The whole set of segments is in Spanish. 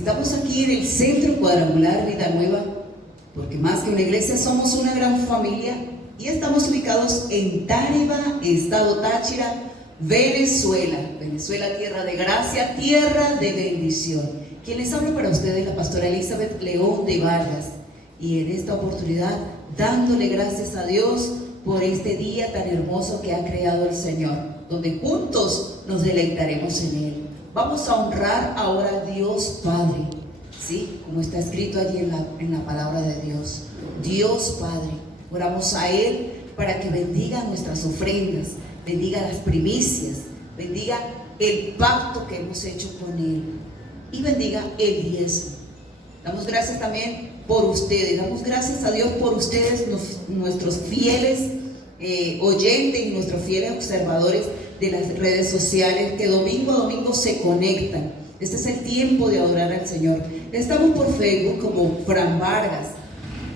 Estamos aquí en el Centro Cuadrangular Vida Nueva, porque más que una iglesia somos una gran familia y estamos ubicados en Táriba, estado Táchira, Venezuela. Venezuela, tierra de gracia, tierra de bendición. Quien les habla para ustedes, la pastora Elizabeth León de Vargas, y en esta oportunidad dándole gracias a Dios por este día tan hermoso que ha creado el Señor, donde juntos nos deleitaremos en Él. Vamos a honrar ahora a Dios Padre, ¿sí? Como está escrito allí en la palabra de Dios. Dios Padre, oramos a Él para que bendiga nuestras ofrendas, bendiga las primicias, bendiga el pacto que hemos hecho con Él y bendiga el diezmo. Damos gracias también por ustedes, damos gracias a Dios por ustedes, nuestros fieles oyentes y nuestros fieles observadores de las redes sociales que domingo a domingo se conectan. Este es el tiempo de adorar al Señor. Estamos por Facebook como Fran Vargas,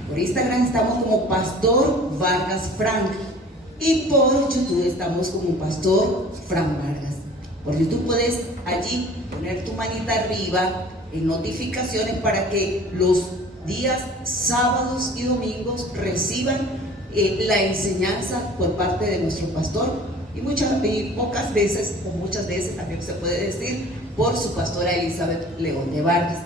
por Instagram estamos como Pastor Vargas Frank y por YouTube estamos como Pastor Fran Vargas. Por YouTube puedes allí poner tu manita arriba en notificaciones para que los días sábados y domingos reciban la enseñanza por parte de nuestro pastor y pocas veces, o muchas veces también se puede decir, por su pastora Elizabeth León de Vargas.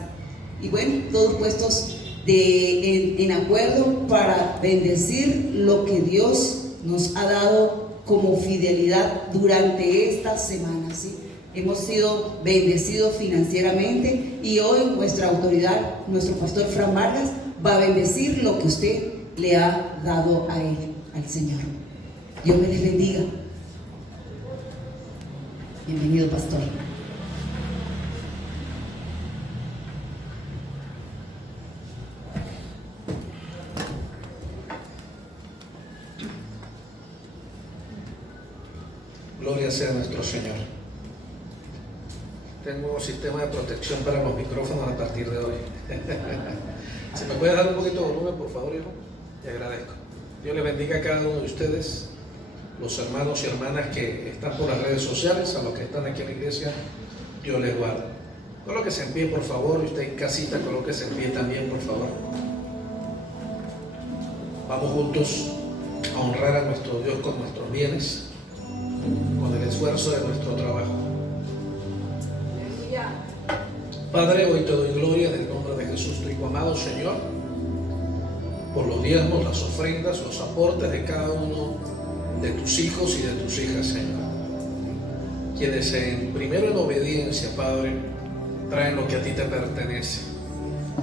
Y bueno, todos puestos en acuerdo para bendecir lo que Dios nos ha dado como fidelidad durante esta semana, ¿sí? Hemos sido bendecidos financieramente y hoy nuestra autoridad, nuestro pastor Fran Vargas, va a bendecir lo que usted le ha dado a él, al Señor. Dios me les bendiga. Bienvenido, pastor. Gloria sea a nuestro Señor. Tengo un sistema de protección para los micrófonos a partir de hoy. ¿Se me puede dar un poquito de volumen, por favor, hijo? Te agradezco. Dios les bendiga a cada uno de ustedes, los hermanos y hermanas que están por las redes sociales, a los que están aquí en la iglesia, Dios les guarde. Colóquese en pie, por favor, y usted en casita, colóquese en pie también, por favor. Vamos juntos a honrar a nuestro Dios con nuestros bienes, con el esfuerzo de nuestro trabajo. Padre, hoy te doy gloria en el nombre de Jesús, tu Hijo amado, Señor, por los diezmos, las ofrendas, los aportes de cada uno de tus hijos y de tus hijas, Señor, quienes primero en obediencia, Padre, traen lo que a ti te pertenece.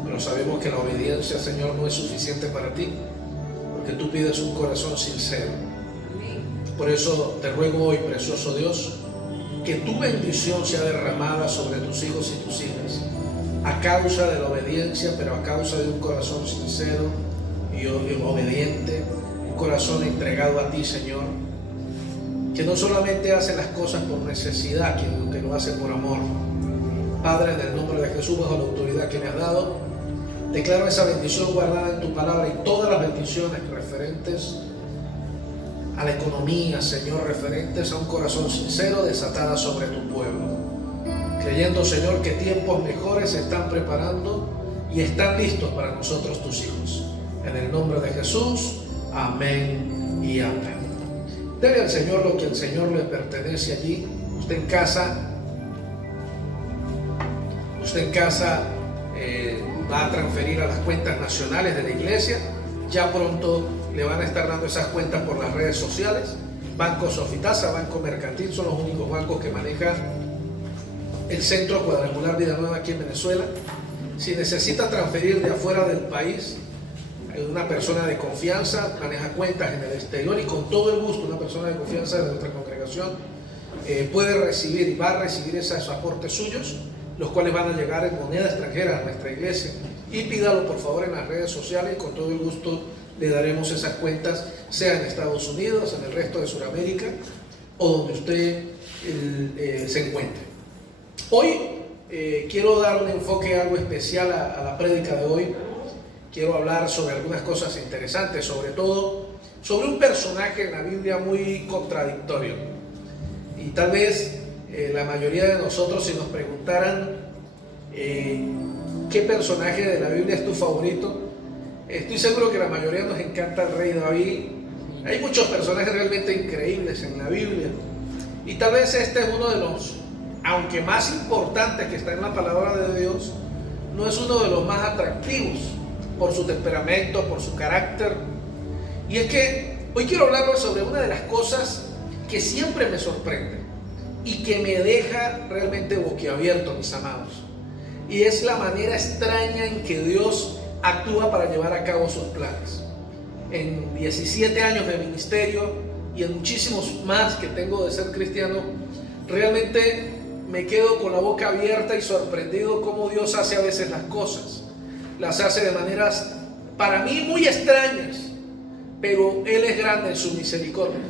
Pero sabemos que la obediencia, Señor, no es suficiente para ti, porque tú pides un corazón sincero. Por eso te ruego hoy, precioso Dios, que tu bendición sea derramada sobre tus hijos y tus hijas, a causa de la obediencia, pero a causa de un corazón sincero y obediente, un corazón entregado a ti, Señor, que no solamente hace las cosas por necesidad, sino que lo hace por amor. Padre, en el nombre de Jesús, bajo la autoridad que me has dado, declaro esa bendición guardada en tu palabra y todas las bendiciones referentes a la economía, Señor, referentes a un corazón sincero, desatada sobre tu pueblo, creyendo, Señor, que tiempos mejores se están preparando y están listos para nosotros, tus hijos. En el nombre de Jesús, amén y amén. Dele al Señor lo que al Señor le pertenece allí. Usted en casa va a transferir a las cuentas nacionales de la iglesia. Ya pronto le van a estar dando esas cuentas por las redes sociales. Banco Sofitasa, Banco Mercantil son los únicos bancos que manejan el Centro Cuadrangular Vida Nueva aquí en Venezuela. Si necesita transferir de afuera del país, una persona de confianza maneja cuentas en el exterior y con todo el gusto una persona de confianza de nuestra congregación puede recibir y va a recibir esos aportes suyos, los cuales van a llegar en moneda extranjera a nuestra iglesia. Y pídalo por favor en las redes sociales y con todo el gusto le daremos esas cuentas, sea en Estados Unidos, en el resto de Sudamérica o donde usted se encuentre. Hoy quiero dar un enfoque algo especial a la prédica de hoy. Quiero hablar sobre algunas cosas interesantes, sobre todo sobre un personaje en la Biblia muy contradictorio. Y tal vez la mayoría de nosotros, si nos preguntaran ¿qué personaje de la Biblia es tu favorito? Estoy seguro que la mayoría nos encanta el rey David. Hay muchos personajes realmente increíbles en la Biblia. Y tal vez este es uno de los, aunque más importantes que está en la palabra de Dios, no es uno de los más atractivos por su temperamento, por su carácter. Y es que hoy quiero hablarles sobre una de las cosas que siempre me sorprende y que me deja realmente boquiabierto, mis amados. Y es la manera extraña en que Dios actúa para llevar a cabo sus planes. En 17 años de ministerio y en muchísimos más que tengo de ser cristiano, realmente me quedo con la boca abierta y sorprendido cómo Dios hace a veces las cosas. Las hace de maneras para mí muy extrañas, pero Él es grande en su misericordia.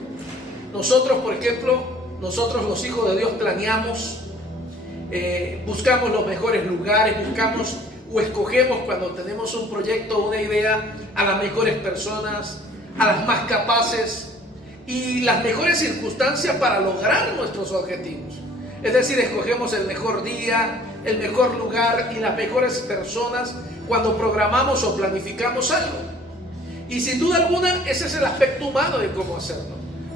Nosotros, por ejemplo, nosotros los hijos de Dios planeamos, buscamos los mejores lugares, buscamos o escogemos cuando tenemos un proyecto o una idea a las mejores personas, a las más capaces y las mejores circunstancias para lograr nuestros objetivos. Es decir, escogemos el mejor día, el mejor lugar y las mejores personas cuando programamos o planificamos algo. Y sin duda alguna ese es el aspecto humano de cómo hacerlo.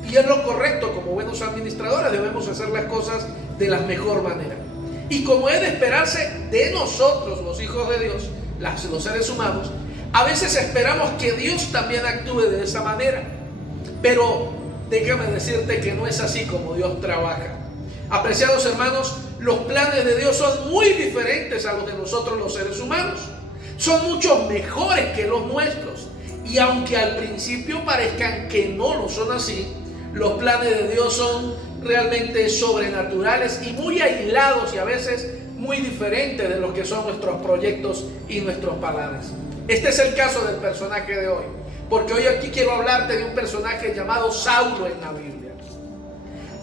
Y es lo correcto, como buenos administradores debemos hacer las cosas de la mejor manera. Y como es de esperarse de nosotros, los hijos de Dios, los seres humanos, a veces esperamos que Dios también actúe de esa manera. Pero déjame decirte que no es así como Dios trabaja. Apreciados hermanos, los planes de Dios son muy diferentes a los de nosotros los seres humanos. Son mucho mejores que los nuestros. Y aunque al principio parezcan que no lo son así, los planes de Dios son realmente sobrenaturales y muy aislados y a veces muy diferentes de lo que son nuestros proyectos y nuestros planes. Este es el caso del personaje de hoy, porque hoy aquí quiero hablarte de un personaje llamado Saulo en la Biblia.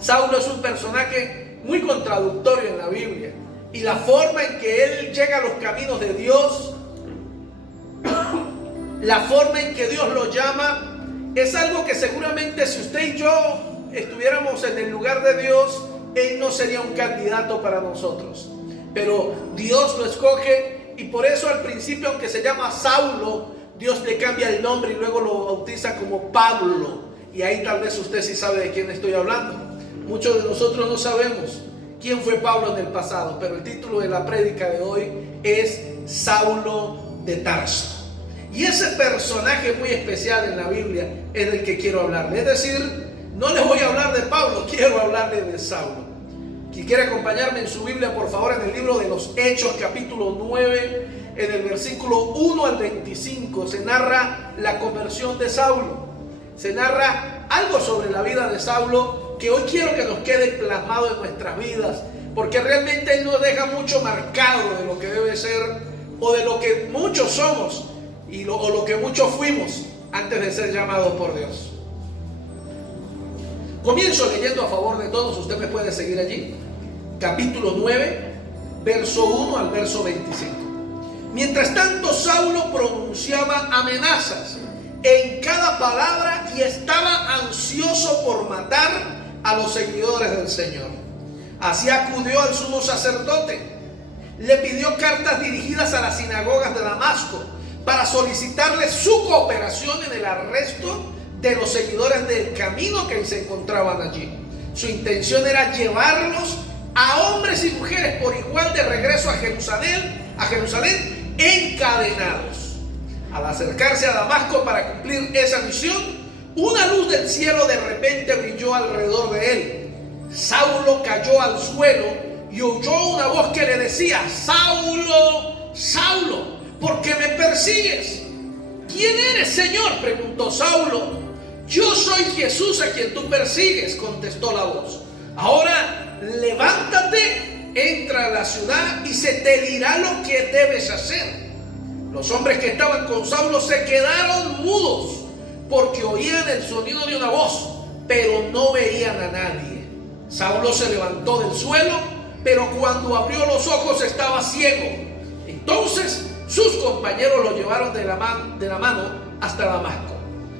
Saulo es un personaje muy contradictorio en la Biblia y la forma en que él llega a los caminos de Dios, la forma en que Dios lo llama, es algo que seguramente si usted y yo estuviéramos en el lugar de Dios, él no sería un candidato para nosotros. Pero Dios lo escoge y por eso al principio, aunque se llama Saulo, Dios le cambia el nombre y luego lo bautiza como Pablo. Y ahí tal vez usted sí sabe de quién estoy hablando. Muchos de nosotros no sabemos quién fue Pablo en el pasado, pero el título de la prédica de hoy es Saulo de Tarso. Y ese personaje muy especial en la Biblia es del que quiero hablarle. Es decir, no les voy a hablar de Pablo, quiero hablarle de Saulo. Si quiere acompañarme en su Biblia, por favor, en el libro de los Hechos, capítulo 9, en el versículo 1 al 25, se narra la conversión de Saulo. Se narra algo sobre la vida de Saulo que hoy quiero que nos quede plasmado en nuestras vidas, porque realmente él nos deja mucho marcado de lo que debe ser o de lo que muchos somos o lo que muchos fuimos antes de ser llamados por Dios. Comienzo leyendo a favor de todos, usted me puede seguir allí. Capítulo 9, verso 1 al verso 25. Mientras tanto, Saulo pronunciaba amenazas en cada palabra y estaba ansioso por matar a los seguidores del Señor. Así acudió al sumo sacerdote, le pidió cartas dirigidas a las sinagogas de Damasco para solicitarle su cooperación en el arresto de los seguidores del camino que se encontraban allí. Su intención era llevarlos a hombres y mujeres por igual de regreso a Jerusalén encadenados. Al acercarse a Damasco para cumplir esa misión, una luz del cielo de repente brilló alrededor de él. Saulo cayó al suelo y oyó una voz que le decía: Saulo, Saulo, ¿por qué me persigues? ¿Quién eres, Señor?, preguntó Saulo. Yo soy Jesús a quien tú persigues, contestó la voz. Ahora levántate, entra a la ciudad y se te dirá lo que debes hacer. Los hombres que estaban con Saulo se quedaron mudos porque oían el sonido de una voz, pero no veían a nadie. Saulo se levantó del suelo, pero cuando abrió los ojos estaba ciego. Entonces sus compañeros lo llevaron de la mano hasta Damasco.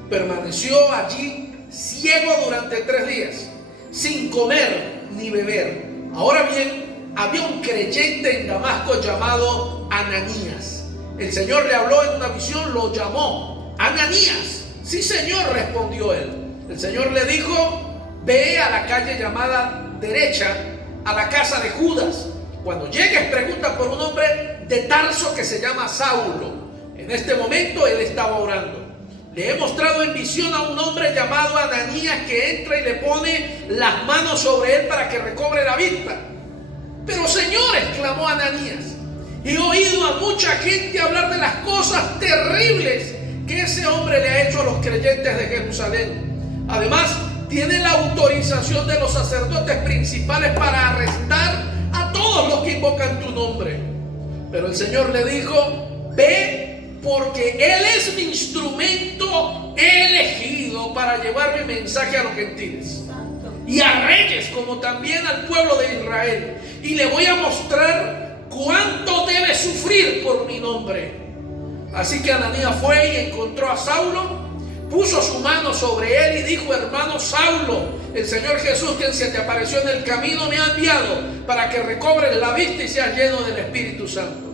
Permaneció allí ciego durante 3 días, sin comer ni beber. Ahora bien, había un creyente en Damasco llamado Ananías. El Señor le habló en una visión, lo llamó. Ananías. Sí, Señor, respondió él. El Señor le dijo: ve a la calle llamada derecha, a la casa de Judas. Cuando llegues, pregunta por un hombre de Tarso que se llama Saulo. En este momento él estaba orando. Le he mostrado en visión a un hombre llamado Ananías que entra y le pone las manos sobre él para que recobre la vista. Pero Señor, exclamó Ananías, he oído a mucha gente hablar de las cosas terribles que ese hombre le ha hecho a los creyentes de Jerusalén. Además, tiene la autorización de los sacerdotes principales para arrestar a todos los que invocan tu nombre. Pero el Señor le dijo: ve, porque Él es mi instrumento elegido para llevar mi mensaje a los gentiles y a reyes, como también al pueblo de Israel. Y le voy a mostrar cuánto debe sufrir por mi nombre. Así que Ananías fue y encontró a Saulo, puso su mano sobre él y dijo: hermano Saulo, el Señor Jesús, quien se te apareció en el camino, me ha enviado para que recobres la vista y seas lleno del Espíritu Santo.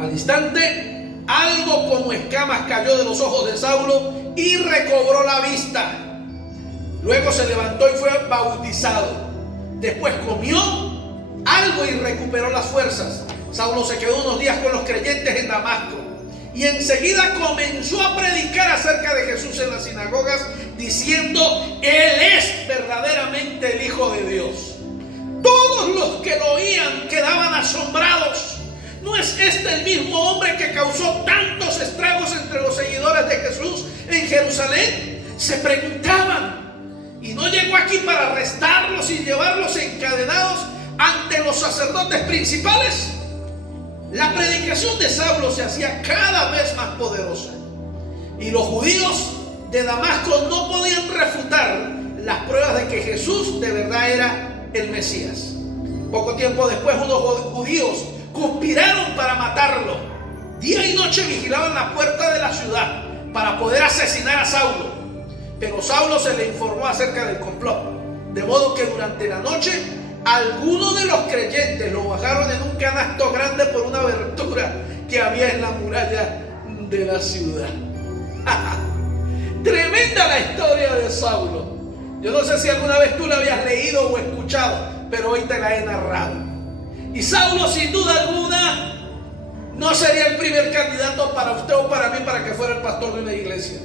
Al instante, algo como escamas cayó de los ojos de Saulo y recobró la vista. Luego se levantó y fue bautizado. Después comió algo y recuperó las fuerzas. Saulo se quedó unos días con los creyentes en Damasco y enseguida comenzó a predicar acerca de Jesús en las sinagogas, diciendo: Él es verdaderamente el Hijo de Dios. Todos los que lo oían quedaban asombrados. ¿No es este el mismo hombre que causó tantos estragos entre los seguidores de Jesús en Jerusalén? Se preguntaban. ¿Y no llegó aquí para arrestarlos y llevarlos encadenados ante los sacerdotes principales? La predicación de Saulo se hacía cada vez más poderosa y los judíos de Damasco no podían refutar las pruebas de que Jesús de verdad era el Mesías. Poco tiempo después, unos judíos conspiraron para matarlo. Día y noche vigilaban la puerta de la ciudad para poder asesinar a Saulo. Pero Saulo se le informó acerca del complot, de modo que durante la noche algunos de los creyentes lo bajaron en un canasto grande por una abertura que había en la muralla de la ciudad. Tremenda la historia de Saulo. Yo no sé si alguna vez tú la habías leído o escuchado, pero hoy te la he narrado. Y Saulo, sin duda alguna, no sería el primer candidato para usted o para mí para que fuera el pastor de una iglesia.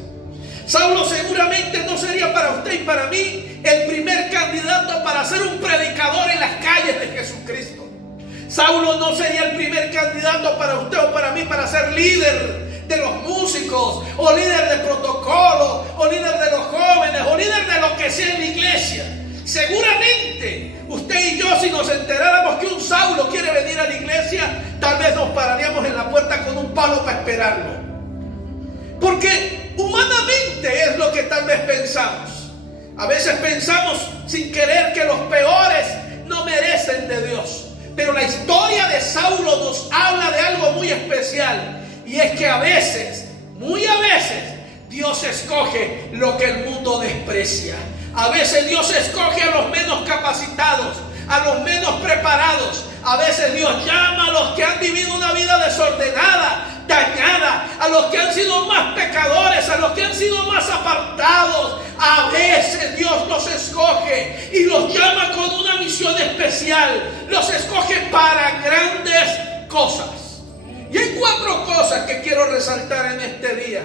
Saulo seguramente no sería para usted y para mí el primer candidato para ser un predicador en las calles de Jesucristo. Saulo no sería el primer candidato para usted o para mí para ser líder de los músicos, o líder de protocolo, o líder de los jóvenes, o líder de lo que sea en la iglesia. Seguramente usted y yo, si nos enteráramos que un Saulo quiere venir a la iglesia, tal vez nos pararíamos en la puerta con un palo para esperarlo. Porque humanamente es lo que tal vez pensamos. A veces pensamos sin querer que los peores no merecen de Dios. Pero la historia de Saulo nos habla de algo muy especial. Y es que a veces, muy a veces, Dios escoge lo que el mundo desprecia. A veces Dios escoge a los menos capacitados, a los menos preparados. A veces Dios llama a los que han vivido una vida desordenada, dañada, a los que han sido más pecadores, a los que han sido más apartados. A veces Dios los escoge y los llama con una misión especial. Los escoge para grandes cosas. Y hay 4 cosas que quiero resaltar en este día.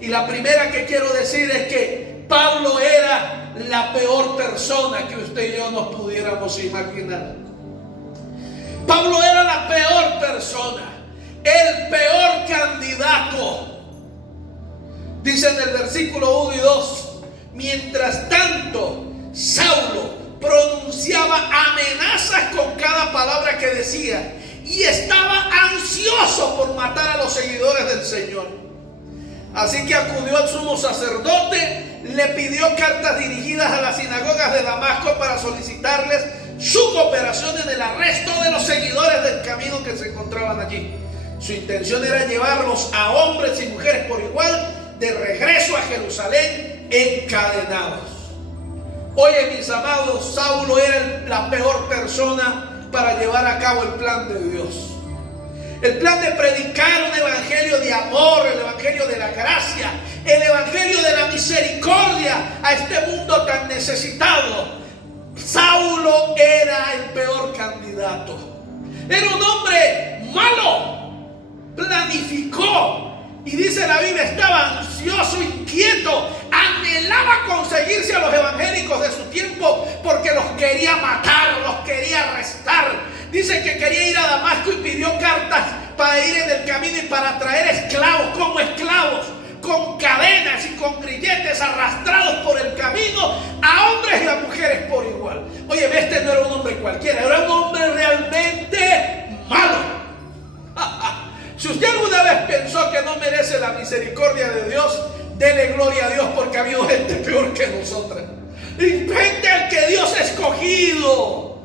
Y la primera que quiero decir es que Pablo era la peor persona que usted y yo nos pudiéramos imaginar. Pablo era la peor persona, el peor candidato. Dice en el versículo 1 y 2: mientras tanto, Saulo pronunciaba amenazas con cada palabra que decía y estaba ansioso por matar a los seguidores del Señor. Así que acudió al sumo sacerdote, le pidió cartas dirigidas a las sinagogas de Damasco para solicitarles su cooperación en el arresto de los seguidores del camino que se encontraban allí. Su intención era llevarlos a hombres y mujeres por igual de regreso a Jerusalén encadenados. Oye, mis amados, Saulo era la peor persona para llevar a cabo el plan de Dios. El plan de predicar un evangelio de amor, el evangelio de la gracia, el evangelio de la misericordia a este mundo tan necesitado. Saulo era el peor candidato. Era un hombre malo. Planificó. Y dice la Biblia, estaba ansioso, inquieto, anhelaba conseguirse a los evangélicos de su tiempo porque los quería matar, los quería arrestar. Dice que quería ir a Damasco y pidió cartas para ir en el camino y para traer esclavos, como esclavos, con cadenas y con grilletes arrastrados por el camino a hombres y a mujeres por igual. Oye, este no era un hombre cualquiera, era un hombre realmente malo. Si usted alguna vez pensó que no merece la misericordia de Dios, dele gloria a Dios, porque ha habido gente peor que nosotras. Y gente al que Dios ha escogido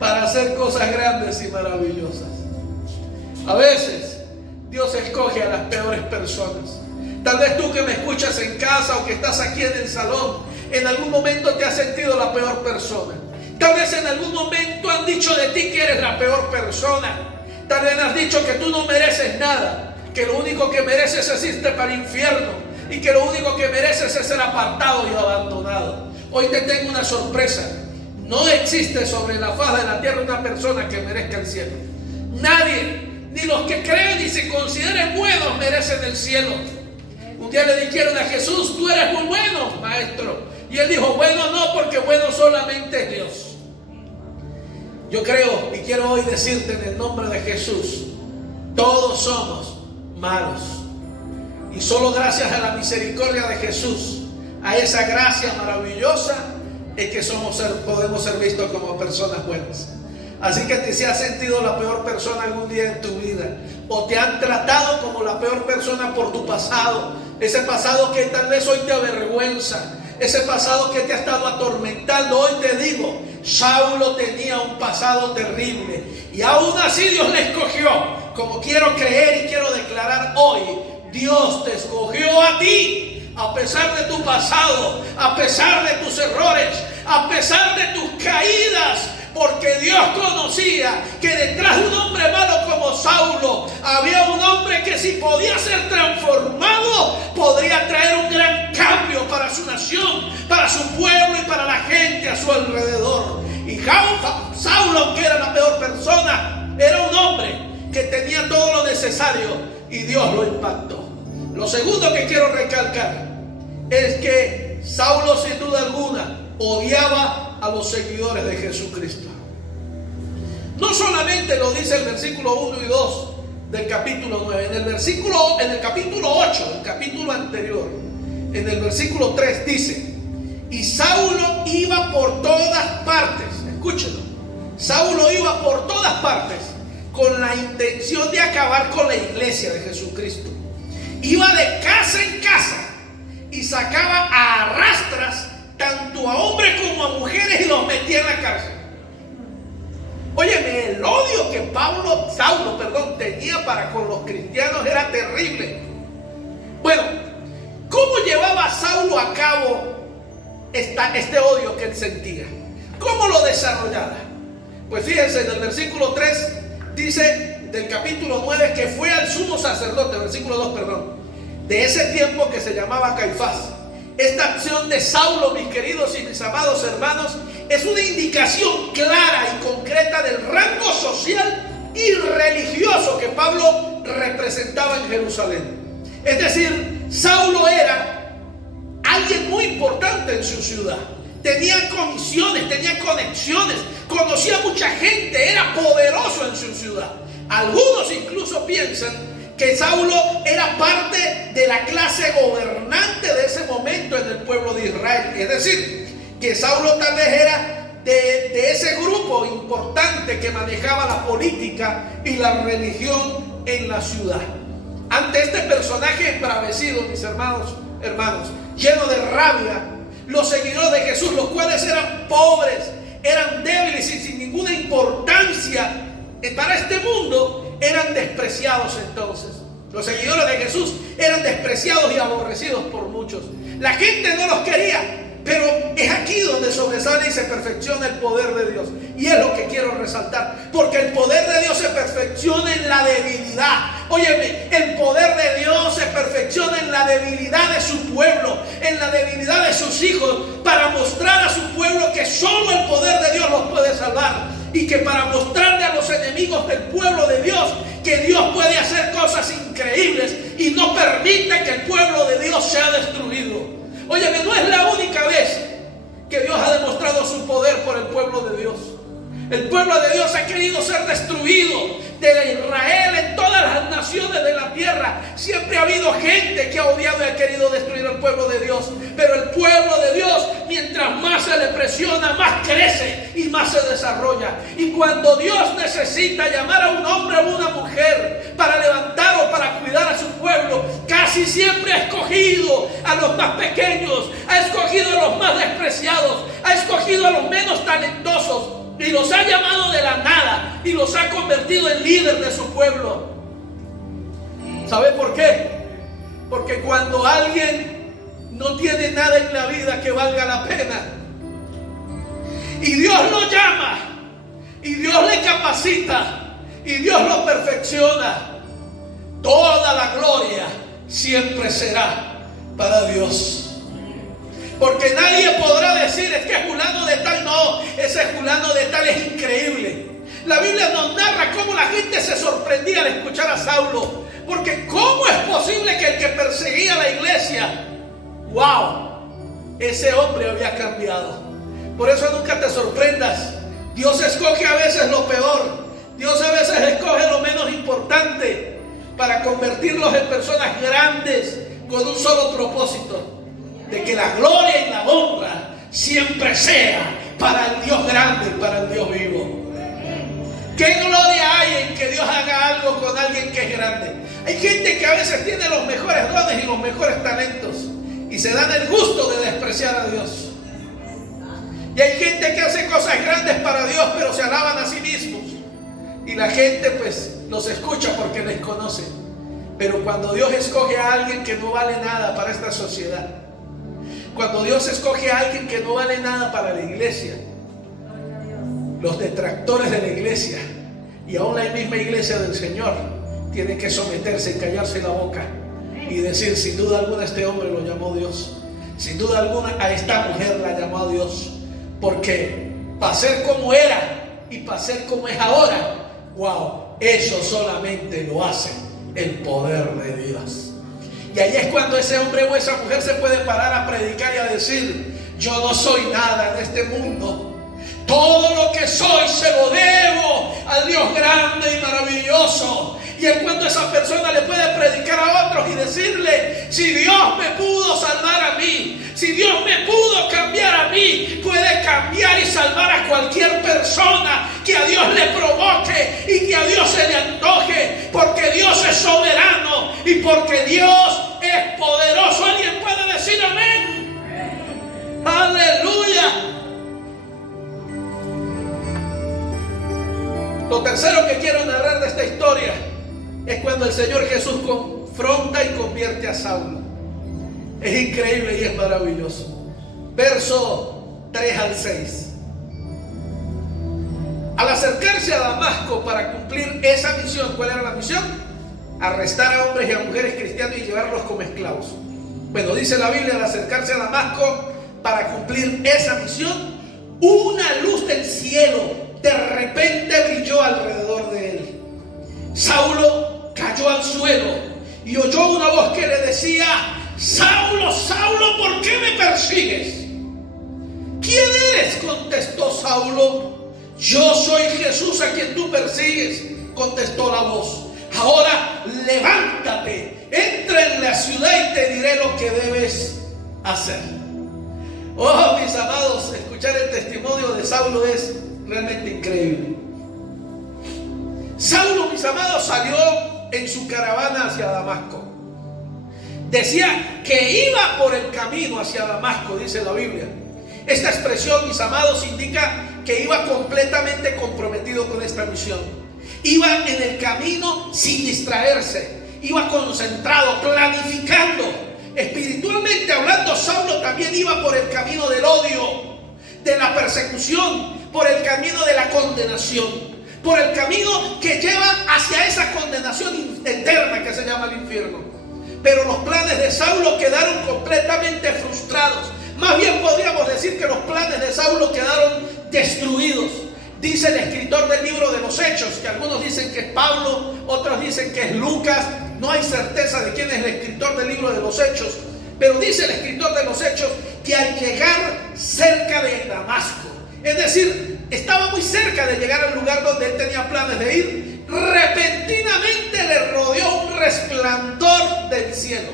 para hacer cosas grandes y maravillosas. A veces Dios escoge a las peores personas. Tal vez tú que me escuchas en casa o que estás aquí en el salón, en algún momento te has sentido la peor persona. Tal vez en algún momento han dicho de ti que eres la peor persona. Tal vez has dicho que tú no mereces nada, que lo único que mereces es irte para el infierno y que lo único que mereces es ser apartado y abandonado. Hoy te tengo una sorpresa. No existe sobre la faz de la tierra una persona que merezca el cielo. Nadie, ni los que creen y se consideren buenos, merecen el cielo. Un día le dijeron a Jesús: tú eres muy bueno, maestro. Y él dijo: bueno no, porque bueno solamente es Dios. Yo creo y quiero hoy decirte en el nombre de Jesús, todos somos malos. Y solo gracias a la misericordia de Jesús, a esa gracia maravillosa, es que podemos ser vistos como personas buenas. Así que si has sentido la peor persona algún día en tu vida, o te han tratado como la peor persona por tu pasado, ese pasado que tal vez hoy te avergüenza, ese pasado que te ha estado atormentando, hoy te digo, Saulo tenía un pasado terrible y aún así Dios le escogió. Como quiero creer y quiero declarar hoy, Dios te escogió a ti, a pesar de tu pasado, a pesar de tus errores, a pesar de tus caídas, porque Dios conocía que detrás de un hombre malo como Saulo había un hombre que, si podía ser transformado, podría traer un gran cambio para su nación, para su pueblo y para la gente a su alrededor. Y Saulo, aunque era la peor persona, era un hombre que tenía todo lo necesario y Dios lo impactó. Lo segundo que quiero recalcar es que Saulo, sin duda alguna, odiaba a los seguidores de Jesucristo. No solamente lo dice el versículo 1 y 2 del capítulo 9, en el capítulo 8, el capítulo anterior, en el versículo 3 dice: y Saulo iba por todas partes. Escúchenlo. Saulo iba por todas partes con la intención de acabar con la iglesia de Jesucristo. Iba de casa en casa y sacaba a arrastras tanto a hombres como a mujeres y los metía en la cárcel. Óyeme, el odio que Saulo tenía para con los cristianos era terrible. Bueno, ¿cómo llevaba Saulo a cabo este odio que él sentía? ¿Cómo lo desarrollaba? Pues fíjense, en el versículo 3 dice del capítulo 9 que fue al sumo sacerdote, versículo 2, de ese tiempo, que se llamaba Caifás. Esta acción de Saulo, mis queridos y mis amados hermanos, es una indicación clara y concreta del rango social y religioso que Pablo representaba en Jerusalén. Es decir, Saulo era alguien muy importante en su ciudad. Tenía comisiones, tenía conexiones, conocía mucha gente, era poderoso en su ciudad. Algunos incluso piensan que Saulo era parte de la clase gobernante de ese momento en el pueblo de Israel. Es decir, que Saulo tal vez era de ese grupo importante que manejaba la política y la religión en la ciudad. Ante este personaje embravecido, mis hermanos, lleno de rabia, los seguidores de Jesús, los cuales eran pobres, eran débiles y sin ninguna importancia para este mundo, eran despreciados entonces. Los seguidores de Jesús eran despreciados y aborrecidos por muchos. La gente no los quería. Pero es aquí donde sobresale y se perfecciona el poder de Dios. Y es lo que quiero resaltar. Porque el poder de Dios se perfecciona en la debilidad. Óyeme, el poder de Dios se perfecciona en la debilidad de su pueblo, en la debilidad de sus hijos, para mostrar a su pueblo que solo el poder de Dios los puede salvar. Y que para mostrarle a los enemigos del pueblo de Dios que Dios puede hacer cosas increíbles y no permite que el pueblo de Dios sea destruido. Óyeme, no es la única vez que Dios ha demostrado su poder por el pueblo de Dios. El pueblo de Dios ha querido ser destruido de Israel en todas las naciones de la tierra. Siempre ha habido gente que ha odiado y ha querido destruir al pueblo de Dios. Pero el pueblo de Dios, mientras más se le presiona, más crece y más se desarrolla. Y cuando Dios necesita llamar a un hombre o una mujer para levantar o para cuidar a su pueblo, casi siempre ha escogido a los más pequeños, ha escogido a los más despreciados, ha escogido a los menos talentosos. Y los ha llamado de la nada y los ha convertido en líder de su pueblo. ¿Sabe por qué? Porque cuando alguien no tiene nada en la vida que valga la pena y Dios lo llama y Dios le capacita y Dios lo perfecciona, toda la gloria siempre será para Dios. Porque nadie podrá decir, es que fulano de tal, no, ese fulano de tal es increíble. La Biblia nos narra cómo la gente se sorprendía al escuchar a Saulo. Porque ¿cómo es posible que el que perseguía la iglesia, wow, ese hombre había cambiado? Por eso nunca te sorprendas. Dios escoge a veces lo peor. Dios a veces escoge lo menos importante para convertirlos en personas grandes con un solo propósito: de que la gloria y la honra siempre sea para el Dios grande y para el Dios vivo. ¿Qué gloria hay en que Dios haga algo con alguien que es grande? Hay gente que a veces tiene los mejores dones y los mejores talentos y se dan el gusto de despreciar a Dios. Y hay gente que hace cosas grandes para Dios, pero se alaban a sí mismos. Y la gente pues los escucha porque les conoce. Pero cuando Dios escoge a alguien que no vale nada para esta sociedad, cuando Dios escoge a alguien que no vale nada para la iglesia, los detractores de la iglesia y aún la misma iglesia del Señor tienen que someterse y callarse la boca y decir: sin duda alguna este hombre lo llamó Dios, sin duda alguna a esta mujer la llamó Dios, porque para ser como era y para ser como es ahora, wow, eso solamente lo hace el poder de Dios. Y ahí es cuando ese hombre o esa mujer se puede parar a predicar y a decir: yo no soy nada en este mundo. Todo lo que soy se lo debo al Dios grande y maravilloso. Y es cuando esa persona le puede predicar a otros y decirle: si Dios me pudo salvar a mí, si Dios me pudo cambiar a mí, puede cambiar y salvar a cualquier persona que a Dios le provoque y que a Dios se le antoje, porque Dios es soberano y porque Dios es poderoso. ¿Alguien puede decir amén? ¡Aleluya! Lo tercero que quiero narrar de esta historia es cuando el Señor Jesús confronta y convierte a Saulo. Es increíble y es maravilloso. Verso 3 al 6. Al acercarse a Damasco para cumplir esa misión, ¿cuál era la misión? Arrestar a hombres y a mujeres cristianos y llevarlos como esclavos. Bueno, dice la Biblia: al acercarse a Damasco para cumplir esa misión, una luz del cielo de repente brilló alrededor de él. Saulo cayó al suelo y oyó una voz que le decía: Saulo, Saulo, ¿por qué me persigues? ¿Quién eres?, contestó Saulo. Yo soy Jesús a quien tú persigues, contestó la voz. Ahora levántate, entra en la ciudad y te diré lo que debes hacer. Oh, mis amados, escuchar el testimonio de Saulo es realmente increíble. Saulo, mis amados, salió en su caravana hacia Damasco. Decía que iba por el camino hacia Damasco, dice la Biblia. Esta expresión, mis amados, indica que iba completamente comprometido con esta misión. Iba en el camino sin distraerse. Iba concentrado, planificando espiritualmente hablando, Saulo también iba por el camino del odio, de la persecución, por el camino de la condenación, por el camino que lleva hacia esa condenación eterna que se llama el infierno. Pero los planes de Saulo quedaron completamente frustrados. Más bien podríamos decir que los planes de Saulo quedaron destruidos. Dice el escritor del libro de los Hechos, que algunos dicen que es Pablo, otros dicen que es Lucas. No hay certeza de quién es el escritor del libro de los Hechos, pero dice el escritor de los Hechos que al llegar cerca de Damasco, es decir, estaba muy cerca de llegar al lugar donde él tenía planes de ir, repentinamente le rodeó un resplandor del cielo.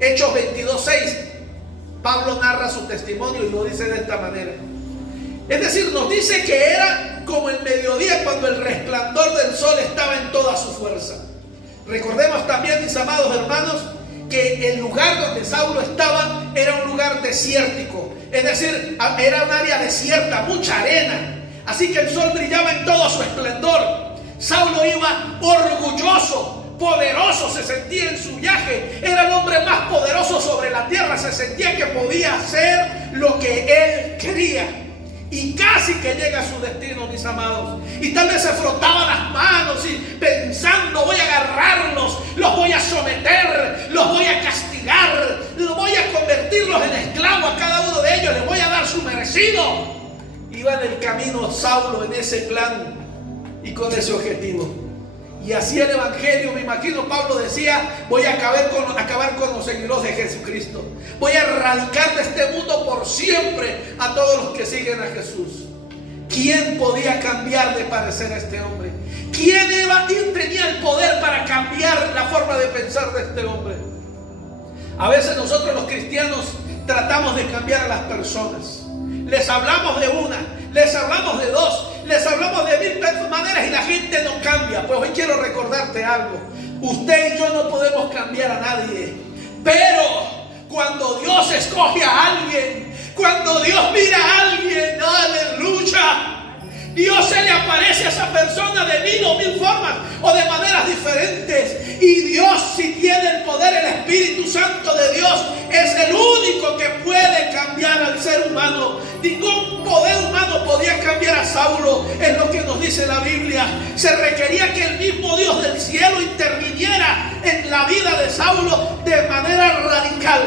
Hechos 22:6, Pablo narra su testimonio y lo dice de esta manera. Es decir, nos dice que era como el mediodía cuando el resplandor del sol estaba en toda su fuerza. Recordemos también, mis amados hermanos, que el lugar donde Saulo estaba era un lugar desértico, es decir, era un área desierta, mucha arena, así que el sol brillaba en todo su esplendor. Saulo iba orgulloso, poderoso, se sentía en su viaje, era el hombre más poderoso sobre la tierra, se sentía que podía hacer lo que él quería. Y casi que llega a su destino, mis amados. Y tal vez se frotaba las manos y pensando, voy a agarrarlos, los voy a someter, los voy a castigar, los voy a convertirlos en esclavos a cada uno de ellos, les voy a dar su merecido. Iba en el camino Saulo en ese plan y con ese objetivo. Y así el evangelio, me imagino, Pablo decía, voy a acabar con los seguidores de Jesucristo. Voy a erradicar de este mundo por siempre a todos los que siguen a Jesús. ¿Quién podía cambiar de parecer a este hombre? ¿Quién tenía el poder para cambiar la forma de pensar de este hombre? A veces nosotros los cristianos tratamos de cambiar a las personas. Les hablamos de una, les hablamos de dos, les hablamos de 1000 maneras y la gente no cambia. Pues hoy quiero recordarte algo. Usted y yo no podemos cambiar a nadie. Pero cuando Dios escoge a alguien, cuando Dios mira a alguien, aleluya, Dios se le aparece a esa persona de 1000 o 1000 formas o de maneras diferentes. Y Dios, si tiene el poder, el Espíritu Santo de Dios es el único que puede cambiar al ser humano. Ningún poder humano podía cambiar a Saulo, es lo que nos dice la Biblia. Se requería que el mismo Dios del cielo interviniera en la vida de Saulo de manera radical.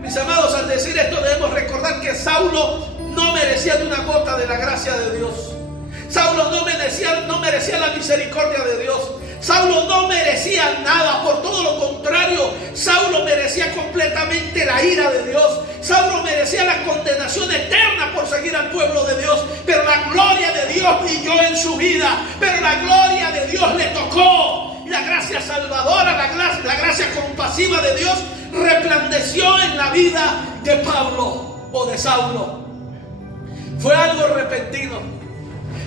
Mis amados, al decir esto debemos recordar que Saulo no merecía de una gota de la gracia de Dios. Saulo no merecía la misericordia de Dios. Saulo no merecía nada, por todo lo contrario, Saulo merecía completamente la ira de Dios. Saulo merecía la condenación eterna por seguir al pueblo de Dios. Pero la gloria de Dios brilló en su vida. Pero la gloria de Dios le tocó. La gracia salvadora, la gracia compasiva de Dios resplandeció en la vida de Pablo o de Saulo. Fue algo repentino,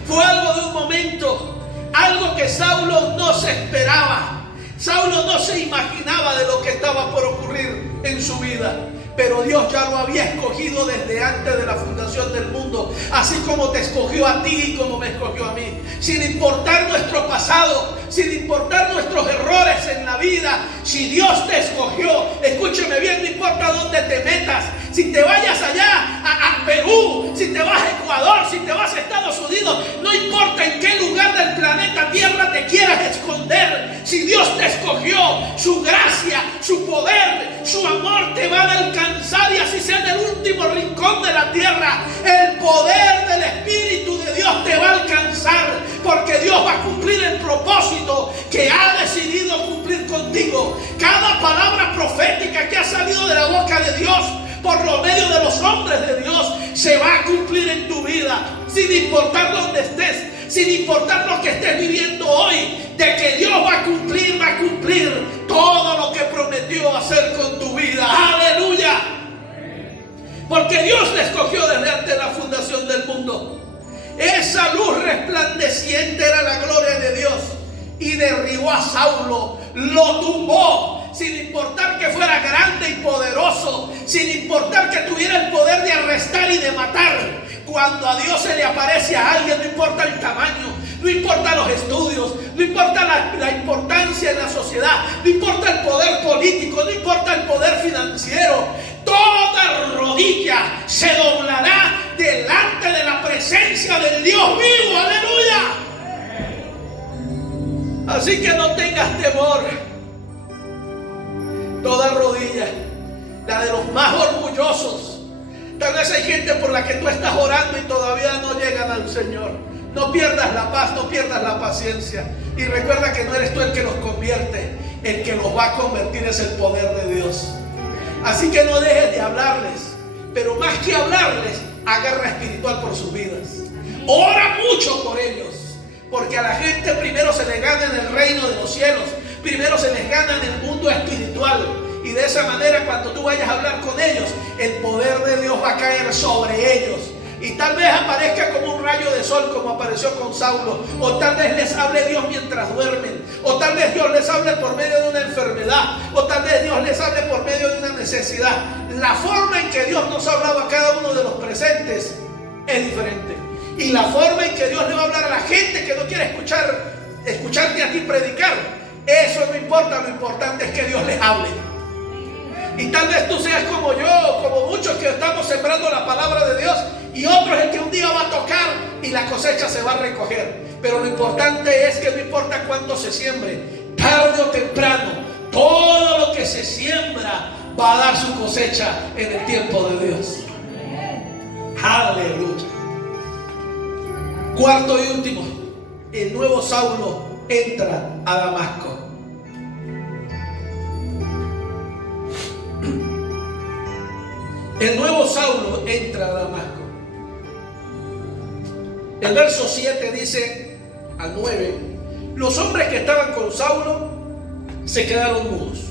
fue algo de un momento, algo que Saulo no se esperaba. Saulo no se imaginaba de lo que estaba por ocurrir en su vida. Pero Dios ya lo había escogido desde antes de la fundación del mundo, así como te escogió a ti y como me escogió a mí. Sin importar nuestro pasado, sin importar nuestros errores en la vida, si Dios te escogió, escúcheme bien, no importa dónde te metas, si te vayas allá a Perú, si te vas a Ecuador, si te vas a Estados Unidos, no importa en qué lugar del planeta Tierra te quieras esconder, si Dios te escogió, su gracia, su poder, su amor te van a alcanzar, y así sea en el último rincón de la tierra, el poder del Espíritu de Dios te va a alcanzar, porque Dios va a cumplir el propósito que ha decidido cumplir contigo. Cada palabra profética que ha salido de la boca de Dios por los medios de los hombres de Dios se va a cumplir en tu vida, sin importar dónde estés, sin importar lo que estés viviendo hoy, de que Dios va a cumplir todo lo que prometió hacer con tu vida. ¡Aleluya! Porque Dios le escogió desde antes de la fundación del mundo. Esa luz resplandeciente era la gloria de Dios y derribó a Saulo, lo tumbó, sin importar que fuera grande y poderoso, sin importar que tuviera el poder de arrestar y de matar. Cuando a Dios se le aparece a alguien, no importa el tamaño, no importa los estudios, no importa la importancia importancia en la sociedad, no importa el poder político, no importa el poder financiero, toda rodilla se doblará delante de la presencia del Dios vivo. ¡Aleluya! Así que no tengas temor. Toda rodilla, la de los más orgullosos. Tal vez hay gente por la que tú estás orando y todavía no llegan al Señor. No pierdas la paz, no pierdas la paciencia. Y recuerda que no eres tú el que los convierte. El que los va a convertir es el poder de Dios. Así que no dejes de hablarles. Pero más que hablarles, haga guerra espiritual por sus vidas. Ora mucho por ellos. Porque a la gente primero se les gana en el reino de los cielos. Primero se les gana en el mundo espiritual. Y de esa manera, cuando tú vayas a hablar con ellos, el poder de Dios va a caer sobre ellos. Y tal vez aparezca como un rayo de sol, como apareció con Saulo. O tal vez les hable Dios mientras duermen. O tal vez Dios les hable por medio de una enfermedad. O tal vez Dios les hable por medio de una necesidad. La forma en que Dios nos ha hablado a cada uno de los presentes es diferente. Y la forma en que Dios le va a hablar a la gente que no quiere escucharte a ti predicar, eso no importa. Lo importante es que Dios les hable. Y tal vez tú seas como yo, como muchos que estamos sembrando la palabra de Dios, y otros el que un día va a tocar y la cosecha se va a recoger. Pero lo importante es que no importa cuánto se siembre, tarde o temprano, todo lo que se siembra va a dar su cosecha en el tiempo de Dios. Aleluya. Cuarto y último, el nuevo Saulo entra a Damasco. El nuevo Saulo entra a Damasco. El verso 7 dice al 9: los hombres que estaban con Saulo se quedaron mudos,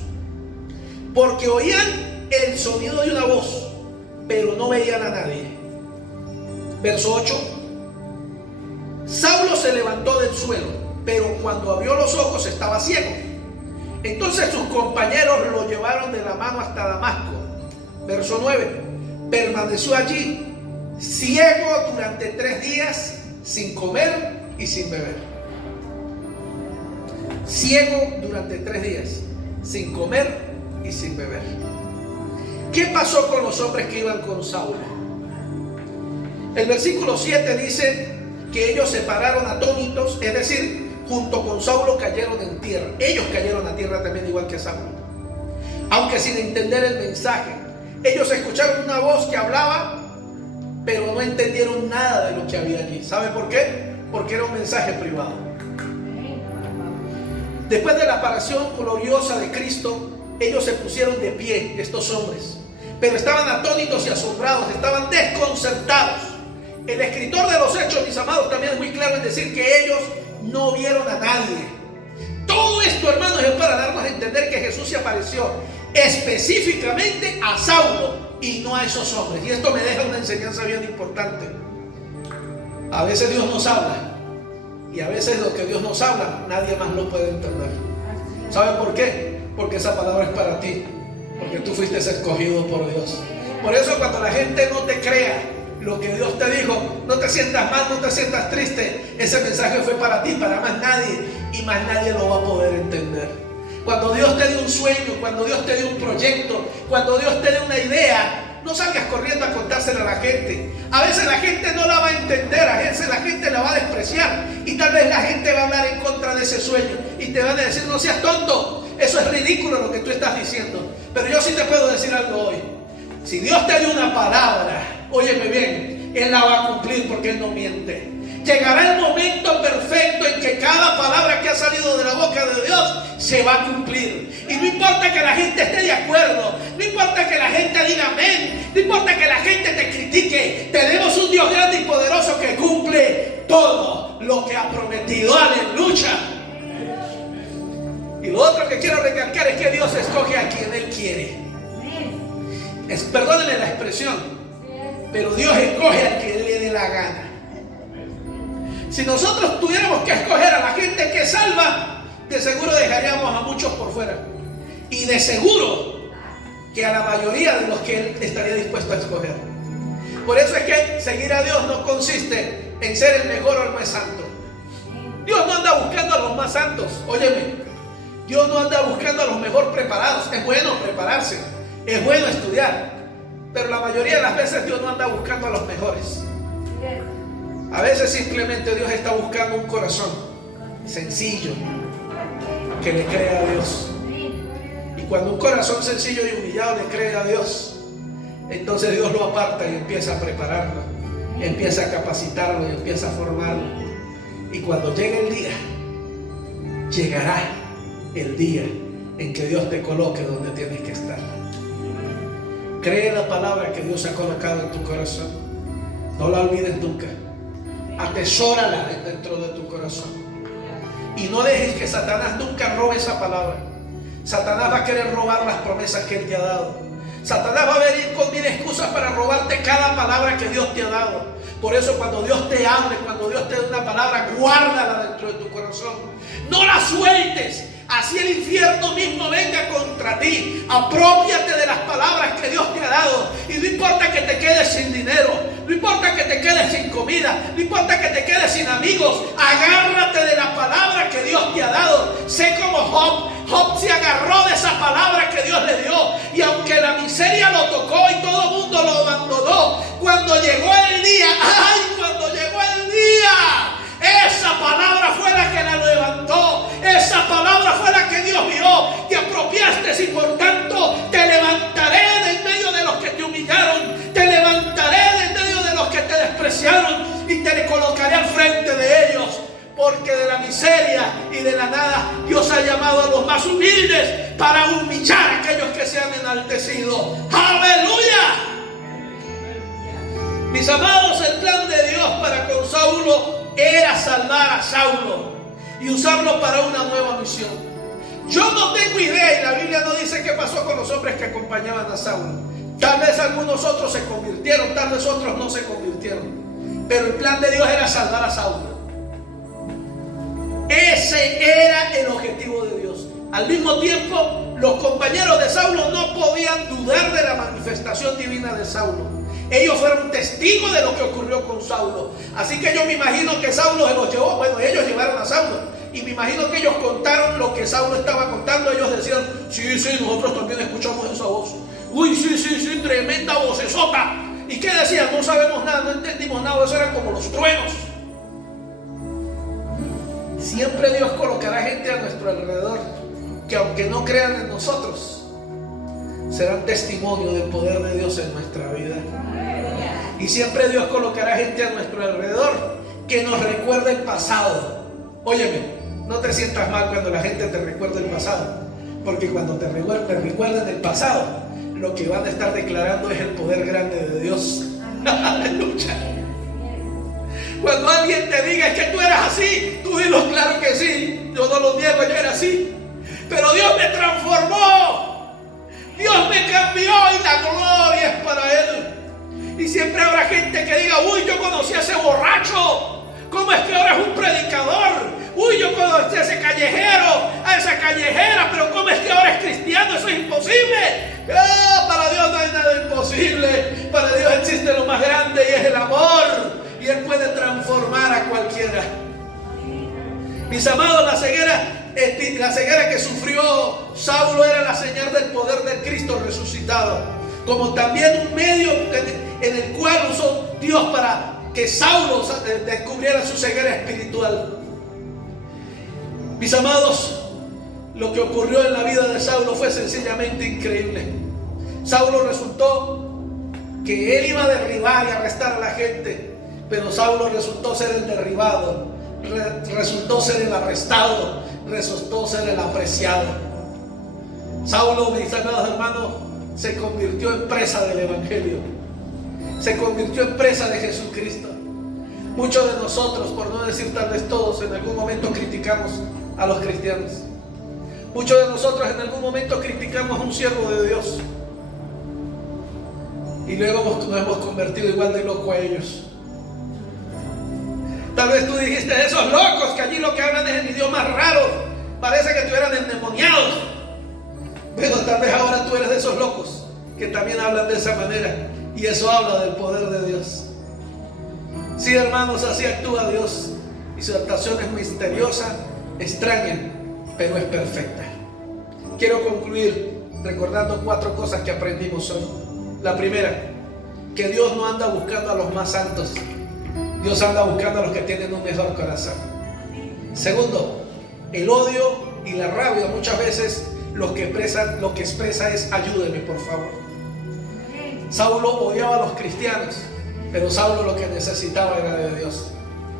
porque oían el sonido de una voz, pero no veían a nadie. Verso 8: Saulo se levantó del suelo, pero cuando abrió los ojos estaba ciego. Entonces sus compañeros lo llevaron de la mano hasta Damasco. Verso 9: permaneció allí ciego durante 3 días, sin comer y sin beber. Ciego durante 3 días, sin comer y sin beber. ¿Qué pasó con los hombres que iban con Saulo? El versículo 7 dice que ellos se pararon atónitos, es decir, junto con Saulo cayeron en tierra. Ellos cayeron a tierra también, igual que Saulo, aunque sin entender el mensaje. Ellos escucharon una voz que hablaba, pero no entendieron nada de lo que había allí. ¿Sabe por qué? Porque era un mensaje privado. Después de la aparición gloriosa de Cristo, ellos se pusieron de pie, estos hombres, pero estaban atónitos y asombrados, estaban desconcertados. El escritor de los Hechos, mis amados, también es muy claro en decir que ellos no vieron a nadie. Todo esto, hermanos, es para darnos a entender que Jesús se apareció específicamente a Saulo y no a esos hombres. Y esto me deja una enseñanza bien importante. A veces Dios nos habla, y a veces lo que Dios nos habla nadie más lo puede entender. ¿Saben por qué? Porque esa palabra es para ti, porque tú fuiste escogido por Dios. Por eso cuando la gente no te crea lo que Dios te dijo, no te sientas mal, no te sientas triste. Ese mensaje fue para ti, para más nadie, y más nadie lo va a poder entender. Cuando Dios te dé un sueño, cuando Dios te dé un proyecto, cuando Dios te dé una idea, no salgas corriendo a contársela a la gente. A veces la gente no la va a entender, a veces la gente la va a despreciar, y tal vez la gente va a hablar en contra de ese sueño y te van a decir: no seas tonto, eso es ridículo lo que tú estás diciendo. Pero yo sí te puedo decir algo hoy. Si Dios te dio una palabra, óyeme bien, Él la va a cumplir, porque Él no miente. Llegará el momento perfecto en que cada palabra que ha salido de la boca de Dios se va a cumplir. Y no importa que la gente esté de acuerdo, no importa que la gente diga amén, no importa que la gente te critique, tenemos un Dios grande y poderoso que cumple todo lo que ha prometido. Aleluya. Y lo otro que quiero recalcar es que Dios escoge a quien Él quiere. Perdónenme la expresión, pero Dios escoge a quien le dé la gana. Si nosotros tuviéramos que escoger a la gente que salva, de seguro dejaríamos a muchos por fuera. Y de seguro que a la mayoría de los que Él estaría dispuesto a escoger. Por eso es que seguir a Dios no consiste en ser el mejor o el más santo. Dios no anda buscando a los más santos. Óyeme, Dios no anda buscando a los mejor preparados. Es bueno prepararse, es bueno estudiar, pero la mayoría de las veces Dios no anda buscando a los mejores. A veces simplemente Dios está buscando un corazón sencillo que le crea a Dios. Y cuando un corazón sencillo y humillado le cree a Dios, entonces Dios lo aparta y empieza a prepararlo, empieza a capacitarlo y empieza a formarlo. Y cuando llegue el día, llegará el día en que Dios te coloque donde tienes que estar. Cree la palabra que Dios ha colocado en tu corazón. No la olvides nunca. Atesórala dentro de tu corazón. Y no dejes que Satanás nunca robe esa palabra. Satanás va a querer robar las promesas que Él te ha dado. Satanás va a venir con mil excusas para robarte cada palabra que Dios te ha dado. Por eso cuando Dios te hable, cuando Dios te dé una palabra, guárdala dentro de tu corazón. No la sueltes. Así el infierno mismo venga contra ti. Apropiate de las palabras que Dios te ha dado. Y no importa que te quedes sin dinero, no importa que te quedes sin comida, no importa que te quedes sin amigos, agárrate de la palabra que Dios te ha dado. Sé como Job. Job se agarró de esa palabra que Dios le dio. Y aunque la miseria lo tocó y todo el mundo lo abandonó, cuando llegó el día, cuando llegó el día, esa palabra fue la que la levantó. Esa palabra fue la que Dios vio. Te apropiaste y por tanto te levantaré de en medio de los que te humillaron. Te levantaré de en medio de los que te despreciaron. Y te colocaré al frente de ellos. Porque de la miseria y de la nada Dios ha llamado a los más humildes para humillar a aquellos que se han enaltecido. ¡Aleluya! Mis amados, el plan de Dios para con Saulo era salvar a Saulo y usarlo para una nueva misión. Yo no tengo idea, y la Biblia no dice qué pasó con los hombres que acompañaban a Saulo. Tal vez algunos otros se convirtieron, tal vez otros no se convirtieron, pero el plan de Dios era salvar a Saulo. Ese era el objetivo de Dios. Al mismo tiempo, los compañeros de Saulo no podían dudar de la manifestación divina de Saulo. Ellos fueron testigos de lo que ocurrió con Saulo. Así que yo me imagino que Saulo se los llevó. Bueno, ellos llevaron a Saulo. Y me imagino que ellos contaron lo que Saulo estaba contando. Ellos decían, sí, nosotros también escuchamos esa voz. Uy, sí, tremenda vocesota. ¿Y qué decían? No sabemos nada, no entendimos nada. Eso eran como los truenos. Siempre Dios colocará gente a nuestro alrededor que aunque no crean en nosotros, serán testimonio del poder de Dios en nuestra vida. Y siempre Dios colocará gente a nuestro alrededor que nos recuerde el pasado. Óyeme, no te sientas mal cuando la gente te recuerda el pasado, porque cuando te recuerden el pasado, lo que van a estar declarando es el poder grande de Dios. Aleluya. Cuando alguien te diga es que tú eras así, tú dilo, claro que sí, yo no lo niego, yo era así, pero Dios me transformó, Dios me cambió y la gloria es para Él. Y siempre habrá gente que diga, uy, yo conocí a ese borracho, ¿cómo es que ahora es un predicador? Uy, yo conocí a ese callejero, a esa callejera, pero ¿cómo es que ahora es cristiano? Eso es imposible. Para Dios no hay nada imposible, para Dios existe lo más grande y es el amor. Y Él puede transformar a cualquiera. Mis amados, la ceguera que sufrió Saulo era la señal del poder de Cristo resucitado, como también un medio en el cual usó Dios para que Saulo descubriera su ceguera espiritual. Mis amados, lo que ocurrió en la vida de Saulo fue sencillamente increíble. Saulo resultó que él iba a derribar y arrestar a la gente, pero Saulo resultó ser el derribado, resultó ser el arrestado, resultó ser el apreciado. Saulo, mis amados hermanos, se convirtió en presa del Evangelio, se convirtió en presa de Jesucristo. Muchos de nosotros, por no decir tal vez todos, en algún momento criticamos a los cristianos. Muchos de nosotros en algún momento criticamos a un siervo de Dios y luego nos hemos convertido igual de loco a ellos. Tal vez tú dijiste, esos locos que allí lo que hablan es en idiomas raros, parece que estuvieran endemoniados. Pero tal vez ahora tú eres de esos locos que también hablan de esa manera, y eso habla del poder de Dios. Sí, hermanos, así actúa Dios, y su actuación es misteriosa, extraña pero es perfecta. Quiero concluir recordando 4 cosas que aprendimos hoy. La primera, que Dios no anda buscando a los más santos. Dios anda buscando a los que tienen un mejor corazón. Segundo, el odio y la rabia muchas veces lo que expresa es ayúdeme por favor. Saulo odiaba a los cristianos, pero Saulo lo que necesitaba era de Dios.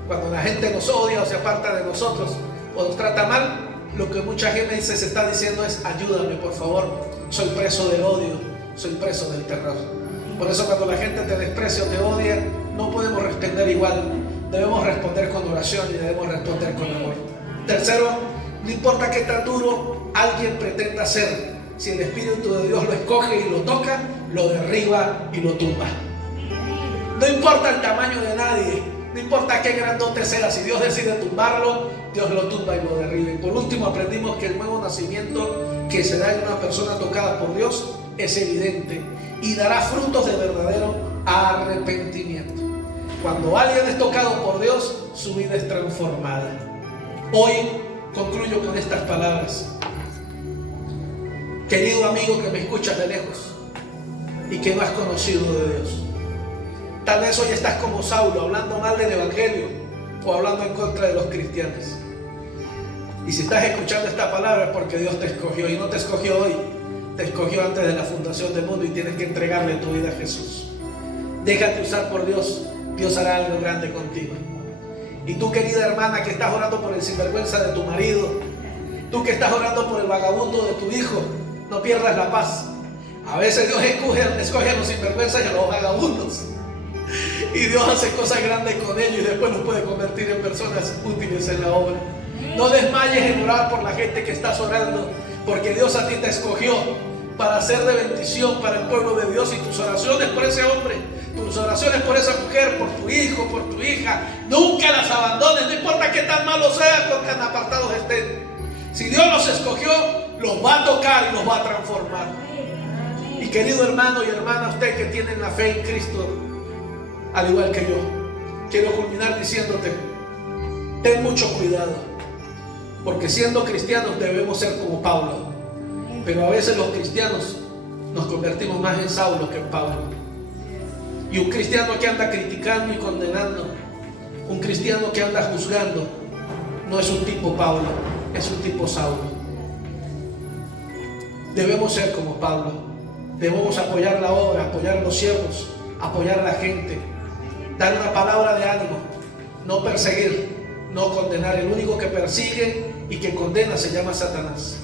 Cuando la gente nos odia o se aparta de nosotros o nos trata mal, lo que mucha gente se está diciendo es ayúdame por favor, soy preso del odio, soy preso del terror. Por eso cuando la gente te desprecia o te odia, no podemos responder igual. Debemos responder con oración y debemos responder con amor. Tercero, no importa qué tan duro alguien pretenda ser, si el Espíritu de Dios lo escoge y lo toca, lo derriba y lo tumba. No importa el tamaño de nadie, no importa qué grandote sea, si Dios decide tumbarlo, Dios lo tumba y lo derriba. Y por último aprendimos que el nuevo nacimiento que se da en una persona tocada por Dios es evidente y dará frutos de verdadero arrepentimiento. Cuando alguien es tocado por Dios, su vida es transformada. Hoy concluyo con estas palabras. Querido amigo que me escuchas de lejos y que no has conocido de Dios, tal vez hoy estás como Saulo, hablando mal del Evangelio o hablando en contra de los cristianos. Y si estás escuchando esta palabra es porque Dios te escogió, y no te escogió hoy, te escogió antes de la fundación del mundo, y tienes que entregarle tu vida a Jesús. Déjate usar por Dios, Dios hará algo grande contigo. Y tú, querida hermana, que estás orando por el sinvergüenza de tu marido, tú que estás orando por el vagabundo de tu hijo, no pierdas la paz. A veces Dios escoge a los sinvergüenzas y a los vagabundos, y Dios hace cosas grandes con ellos y después los puede convertir en personas útiles en la obra. No desmayes en orar por la gente que estás orando, porque Dios a ti te escogió para ser de bendición para el pueblo de Dios. Y tus oraciones por ese hombre, tus oraciones por esa mujer, por tu hijo, por tu hija, nunca las abandones, no importa qué tan malos sean, con tan apartados estén. Si Dios los escogió, los va a tocar y los va a transformar. Y querido hermano y hermana, usted que tiene la fe en Cristo, al igual que yo, quiero culminar diciéndote, ten mucho cuidado, porque siendo cristianos debemos ser como Pablo, pero a veces los cristianos nos convertimos más en Saulo que en Pablo. Y un cristiano que anda criticando y condenando, un cristiano que anda juzgando, no es un tipo Pablo, es un tipo Saulo. Debemos ser como Pablo, debemos apoyar la obra, apoyar a los siervos, apoyar a la gente, dar una palabra de ánimo, no perseguir, no condenar. El único que persigue y que condena se llama Satanás.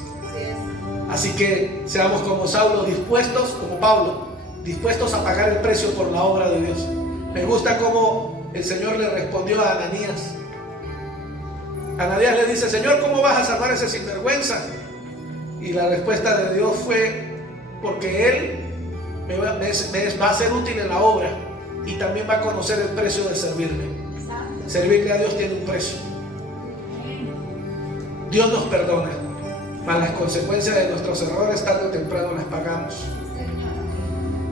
Así que seamos como Saulo, dispuestos, como Pablo, dispuestos a pagar el precio por la obra de Dios. Me gusta cómo el Señor le respondió a Ananías. Ananías le dice: Señor, ¿cómo vas a salvar a ese sinvergüenza? Y la respuesta de Dios fue: porque Él me va a ser útil en la obra y también va a conocer el precio de servirme. Servirle a Dios tiene un precio. Dios nos perdona, mas las consecuencias de nuestros errores tarde o temprano las pagamos.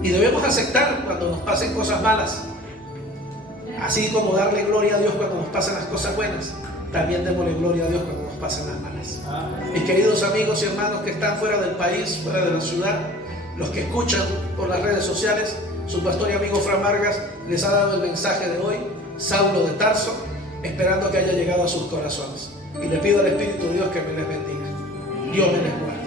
Y debemos aceptar cuando nos pasen cosas malas, así como darle gloria a Dios cuando nos pasan las cosas buenas. También démosle gloria a Dios cuando nos pasan las malas. Mis queridos amigos y hermanos que están fuera del país, fuera de la ciudad, los que escuchan por las redes sociales, su pastor y amigo Fran Vargas les ha dado el mensaje de hoy, Saulo de Tarso, esperando que haya llegado a sus corazones. Y le pido al Espíritu de Dios que me les bendiga. Dios me les guarde.